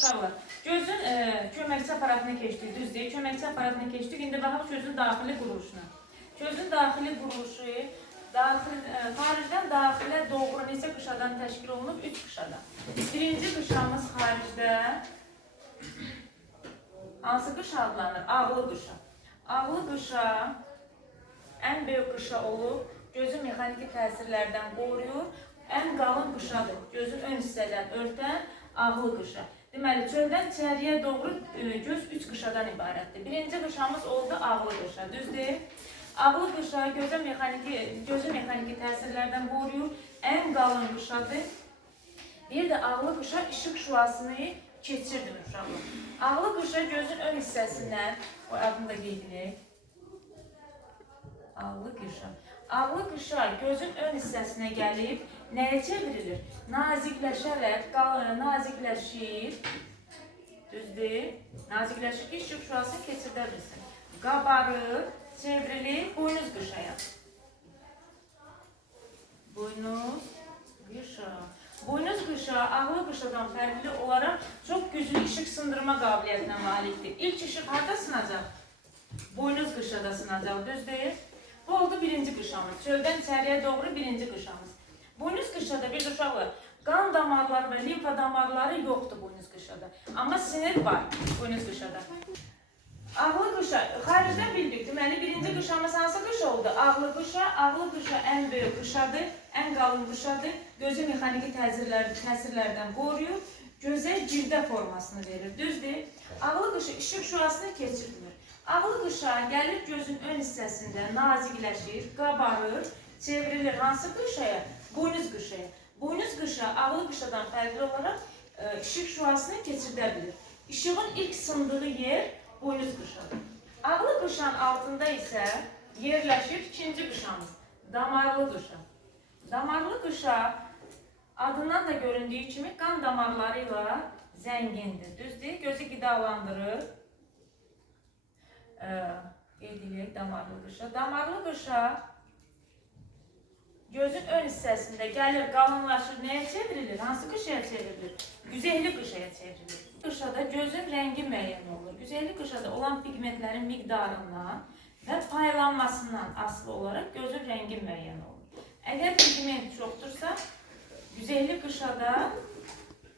uşaqlar, gözün köməkçi aparatına keçdik, düzdür? Köməkçi aparatına keçdik. İndi baxaq gözün daxili quruluşuna. Gözün daxili quruluşu, xaricdən daxilə doğru neçə qışadan təşkil olunub? 3 qışadan. Birinci qışamız xaricdə hansı qışa adlanır? Ağlı qışa. Ağlı qışa ən böyük qışa olub, gözün mexaniki təsirlərdən qoruyur. Ən qalın qışadır. Gözün ön hissələrini örtən ağlı qışa. Deməli, çöldən içəriyə doğru göz 3 qışadan ibarətdir. Birinci qışamız oldu ağlı qışa, düzdür? Ağlı qışa gözün mexaniki təsirlərdən qoruyur. Ən qalın qışadır. Bir də ağlı qışa işıq şüasını keçirdir uşaqlar. Ağlı qışa gözün ön hissəsindən, o adını da qeyd edək. Ağlı qışa. Ağlı qışa gözün ön hissəsinə gəlib, nəyə çevrilir? Nazikləşərək, nazikləşir, düzdür? Nazikləşir ki, işıq şüasını keçirdə bilsin. Qabarır, çevrilir boynuz qışaya. Boynuz qışa. Boynuz qışa ağlı qışadan fərqli olaraq çox güclü işıq sındırma qabiliyyətinə malikdir. İlk işıq harada sınacaq? Boynuz qışada sınacaq, düzdür? Bu oldu birinci qışamız. Çöldən içəriyə doğru birinci qışamız. Boynuz qışada bir uşaqlar, qan damarları və limfa damarları yoxdur boynuz qışada. Amma sinir var boynuz qışada. Ağlı qışa, xaricdən bildik. Deməli, birinci qışamız hansı qışa oldu? Ağlı qışa. Ağlı qışa ən böyük qışadır, ən qalın qışadır. Gözü mexaniki təsirlərdən qoruyur. Gözə cildə formasını verir, düzdür? Ağlı qışa işıq şüasını keçirmir. Ağlı qışa gəlir gözün ön hissəsində nazikləşir, qabarır, çevrilir hansı qışaya? Boynuz qışaya. Boynuz qışa ağlı qışadan fərqli olaraq işıq şüasını keçirdə bilir. İşığın ilk sındığı yer boynuz qışadır. Ağlı qışanın altında isə yerləşir ikinci qışamız, damarlı qışa. Damarlı qışa adından da göründüyü kimi qan damarları ilə zəngindir, düzdür? Gözü qidalandırır. Qeyd edək damarlı qışa. Damarlı qışa gözün ön hissəsində gəlir, qalınlaşır, nəyə çevrilir? Hansı qışaya çevrilir? Güzehli qışaya çevrilir. Qışada gözün rəngi müəyyən olur. Güzehli qışada olan pigmentlərin miqdarından və paylanmasından asılı olaraq gözün rəngi müəyyən olur. Əgər pigment çoxdursa, güzehli qışada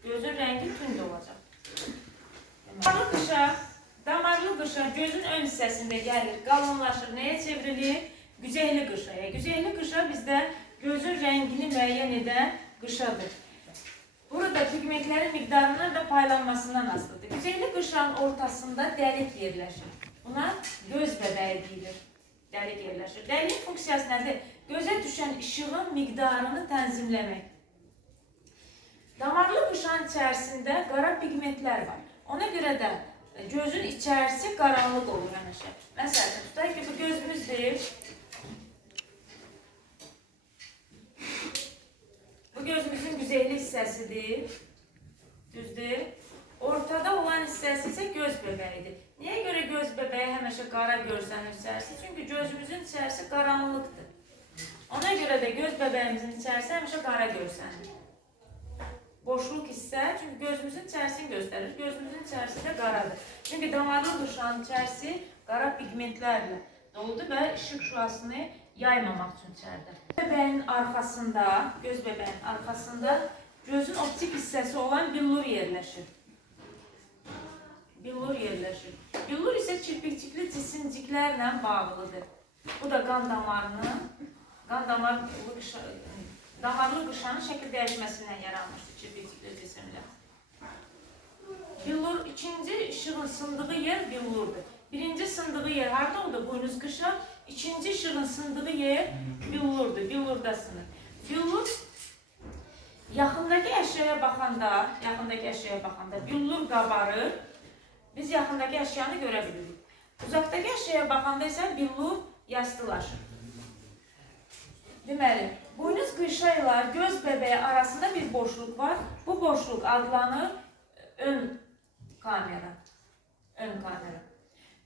gözün rəngi tünd olacaq. Damarlı qışa gözün ön hissəsində gəlir, qalınlaşır, nəyə çevrilir? Güzehli qışaya. Güzehli qışa bizdə gözün rəngini müəyyən edən qışadır. Burada pigmentlərin miqdarından və paylanmasından asılıdır. Güzehli qışanın ortasında dəlik yerləşir. Buna göz bəbəyi deyilir. Dəlik yerləşir. Dəliyin funksiyası nədir? Gözə düşən işığın miqdarını tənzimləmək. Damarlı qışanın içərisində qara pigmentlər var. Ona görə də gözün içərisi qaranlıq olur həmişə. Məsələn, tutaq ki, bu gözümüzdür. Bu gözümüzün güzehli hissəsidir. Düzdür? Ortada olan hissəsi isə göz bəbəyidir. Niyə görə göz bəbəyi həmişə qara görsənir içərisi? Çünki gözümüzün içərisi qaranlıqdır. Ona görə də göz bəbəyimizin içərisi həmişə qara görsənir. Boşluq hissə, çünki gözümüzün içərisini göstərir. Gözümüzün içərisi də qaradır. Çünki damarlı qışanın içərisi qara pigmentlərlə doludur və işıq şüasını yaymamaq üçün içəridir. Göz bəbəyin arxasında gözün optik hissəsi olan billur yerləşir. Billur yerləşir. Billur isə kirpikçikli cisimciklərlə bağlıdır. Bu da damarlı qışanın şəkil dəyişməsindən yaranmışdır kirpikçikli cisimlər. Billur, ikinci işığın sındığı yer billurdur. Birinci sındığı yer harada oldu? Boynuz qışa. İkinci işığın sındığı yer billurdur. Billurda sınır. Billur yaxındakı əşyaya baxanda billur qabarır. Biz yaxındakı əşyanı görə bilirik. Uzaqdakı əşyaya baxanda isə billur yastılaşır. Deməli, boynuz qışa ilə göz bəbəyi arasında bir boşluq var. Bu boşluq adlanır ön kamera.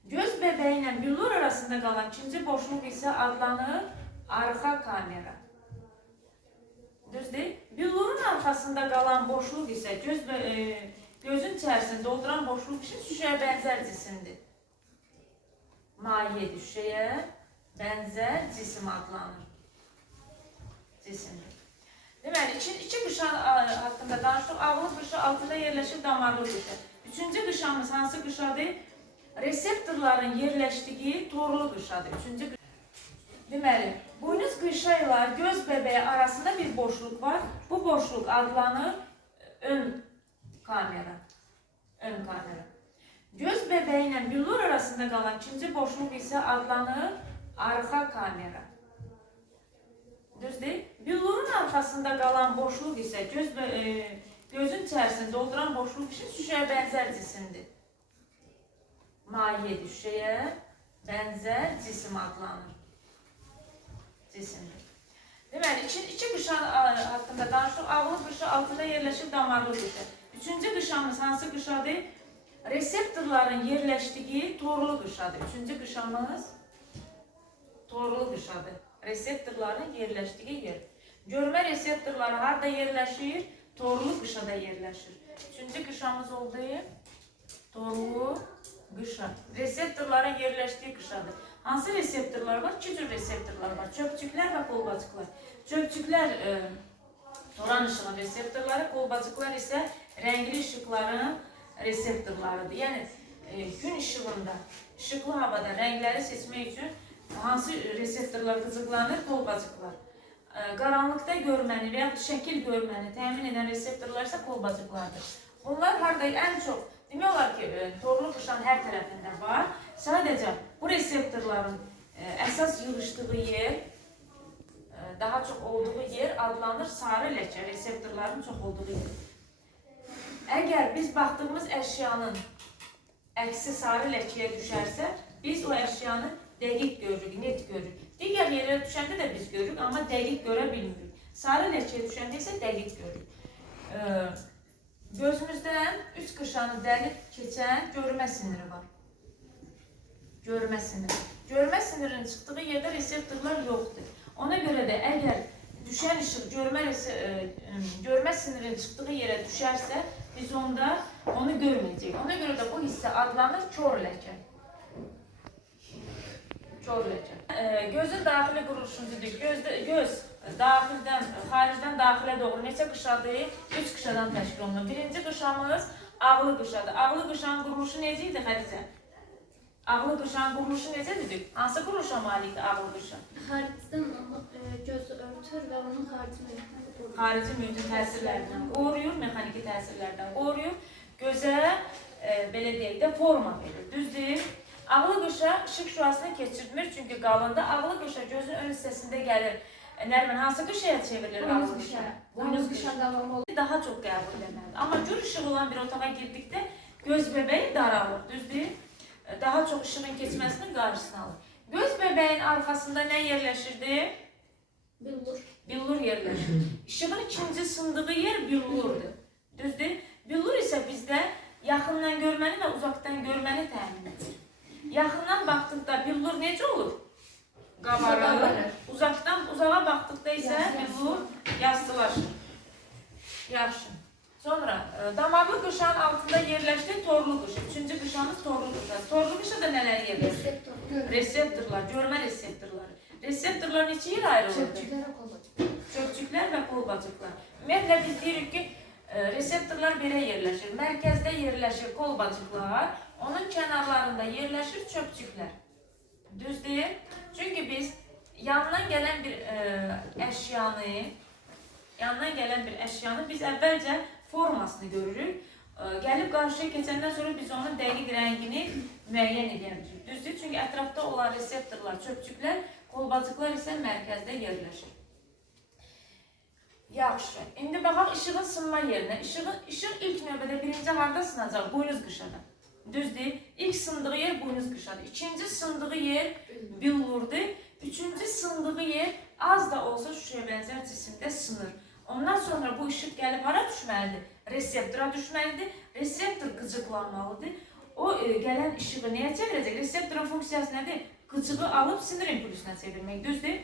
Göz bəbəyi ilə billur arasında qalan ikinci boşluq isə adlanır arxa kamera. Düzdür? Billurun arxasında qalan boşluq isə gözün içərisini dolduran boşluq için şüşəyə bənzər cisimdir. Mayedir, şüşəyə bənzər cisim adlanır. Cisimdir. Deməli, iki qışa haqqında danışdıq. Ağlı qışı altında yerləşir damarlı qışı. Üçüncü qışamız hansı qışadır? Reseptorların yerləşdiyi torlu qışadır. Üçüncü qışa. Deməli, buynuz qışa ilə göz bəbəyi arasında bir boşluq var. Bu boşluq adlanır ön kamera. Ön kamera. Göz bəbəyi ilə billur arasında qalan ikinci boşluq isə adlanır arxa kamera. Düzdür? Billurun arxasında qalan boşluq isə gözün içərisini dolduran boşluq üçün şüşəyə bənzər cisimdir. Mayedir, şüşəyə bənzər cisim adlanır. Cisimdir. Deməli, iki qışa haqqında danışdıq. Ağlı qışı altında yerləşir damarlı qışı. Üçüncü qışamız hansı qışadır? Reseptorların yerləşdiyi torlu qışadır. Üçüncü qışamız torlu qışadır. Reseptorların yerləşdiyi yer. Görmə reseptorları harada yerləşir? Torlu qışada yerləşir. Üçüncü qışamız oldu. Torlu qışa. Reseptorların yerləşdiyi qışadır. Hansı reseptorlar var? İki cür reseptorlar var. Çöpçüklər və qolbacıqlar. Çöpçüklər toran ışığın reseptorları, qolbacıqlar isə rəngli işıqların reseptorlarıdır. Yəni, gün işığında, işıqlı havada rəngləri seçmək üçün hansı reseptorlar qızıqlanır? Qolbacıqlar. Qaranlıqda görməni və ya şəkil görməni təmin edən reseptorlar isə qolbacıqlardır. Bunlar harada ən çox, demək olar ki, torlu qışanın hər tərəfində var. Sadəcə bu reseptorların əsas yığışdığı yer, daha çox olduğu yer adlanır sarı ləkə, reseptorların çox olduğu yer. Əgər biz baxdığımız əşyanın əksi sarı ləkəyə düşərsə, biz o əşyanı dəqiq görürük, net görürük. Digər yerlərə düşəndə də biz görürük, amma dəqiq görə bilmirik. Sarı ləkəyə düşəndə isə dəqiq görürük. Gözümüzdən üç qışanı dəlib keçən görmə siniri var. Görmə siniri. Görmə sinirinin çıxdığı yerdə reseptorlar yoxdur. Ona görə də əgər düşən işıq görmə sinirinin çıxdığı yerə düşərsə, biz onda onu görməyəcəyik. Ona görə də bu hissə adlanır kör ləkə. Kör ləkə. Gözün daxili quruluşunu dedik. Göz daxildən, xaricdən daxilə doğru neçə qışadır? 3 qışadan təşkil olunur. Birinci qışamız ağlı qışadır. Ağlı qışanın quruluşu necə idi Xədicə? Ağlı qışanın quruluşu necə dedik? Hansı quruluşa malikdir ağlı qışa? Xaricdən gözü örtür və onun xarici mühitini qoruyur. Xarici mühitin təsirlərindən qoruyur, mexaniki təsirlərdən qoruyur. Gözə, belə deyək də, forma verir. Düzdür? Ağlı qışa işıq şüasını keçirtmir, çünki qalında. Ağlı qışa gözün ön hissəsində gəlir. Nərmin, hansı qışaya çevrilir ağlı qışa? Buynuz qışa. Daha çox qəbul edilməlidir. Amma gür işıq olan bir otağa girdikdə göz bəbəyi daralır. Düzdür? Daha çox işığın keçməsinin qarşısını alır. Göz bəbəyin arxasında nə yerləşirdi? Billur. Billur yerləşir. İşığın ikinci sındığı yer billurdur. Düzdür? Billur isə bizdə yaxından görməni və uzaqdan görməni təmin edir. Yaxından baxdıqda billur necə olur? Qabarır. Uzaqdan uzağa baxdıqda isə billur yastılaşır. Yaxşı. Sonra damarlı qışanın altında yerləşdi torlu qışı. Üçüncü qışamız torlu qışı. Torlu qışada nələr yerləşir? Reseptorlar, görmə reseptorları. Reseptorlar neçə yer ayrılır? Çöpçüklər və qolbacıqlar. Ümumiyyətlə biz deyirik ki, reseptorlar belə yerləşir. Mərkəzdə yerləşir qolbacıqlar, onun kənarlarında yerləşir çöpçüklər. Düzdür? Çünki biz yandan gələn bir əşyanı biz əvvəlcə formasını görürük. Gəlib qarşıya keçəndən sonra biz onun dəqiq rəngini müəyyən edə bilirik. Düzdür? Çünki ətrafda olan reseptorlar, çöpçüklər, qolbacıqlar isə mərkəzdə yerləşir. Yaxşı. İndi baxaq işığın sınma yerinə. İşıq ilk növbədə birinci harda sınacaq? Buynuz qışada. Düzdür? İlk sındığı yer buynuz qışadır. İkinci sındığı yer billurdur. Üçüncü sındığı yer az da olsa şüşəyə bənzər cisimdə sınır. Ondan sonra bu işıq gəlib hara düşməlidir? Reseptora düşməlidir. Reseptor qıcıqlanmalıdır. O gələn işığı nəyə çevirəcək? Reseptorun funksiyası nədir? Qıcığı alıb sinir impulsuna çevirmək. Düzdür?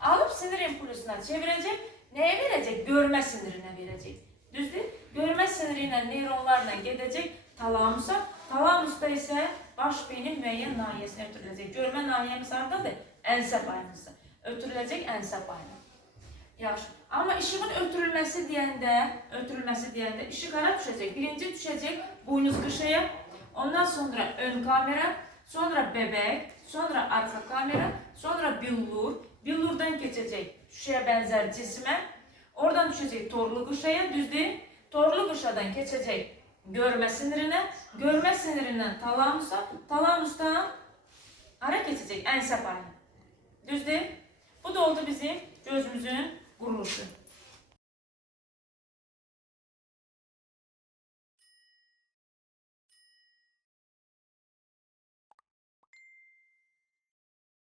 Alıb sinir impulsuna çevirəcək. Nəyə verəcək? Görmə sinirinə verəcək. Düzdür? Görmə siniri vasıtasıyla, neyronlarla gedəcək talamusa. Talamusda isə baş beynin müəyyən nahiyəsinə ötürüləcək. Görmə nahiyəmiz hardadır? Ənsə payımızda. Ötürüləcək ənsə payına. Yaxşı. Amma işığın ötürülməsi deyəndə işıq hara düşəcək? Birinci düşəcək buynuz qışaya, ondan sonra ön kamera, sonra bəbək, sonra arxa kamera, sonra billur. Billurdan keçəcək şüşəyə bənzər cismə, oradan düşəcək torlu qışaya, düzdür? Torlu qışadan keçəcək görmə sinirinə, görmə sinirindən talamusa, talamusdan hara keçəcək? Ənsə payına. Düzdür? Bu da oldu bizim gözümüzün quruluşu.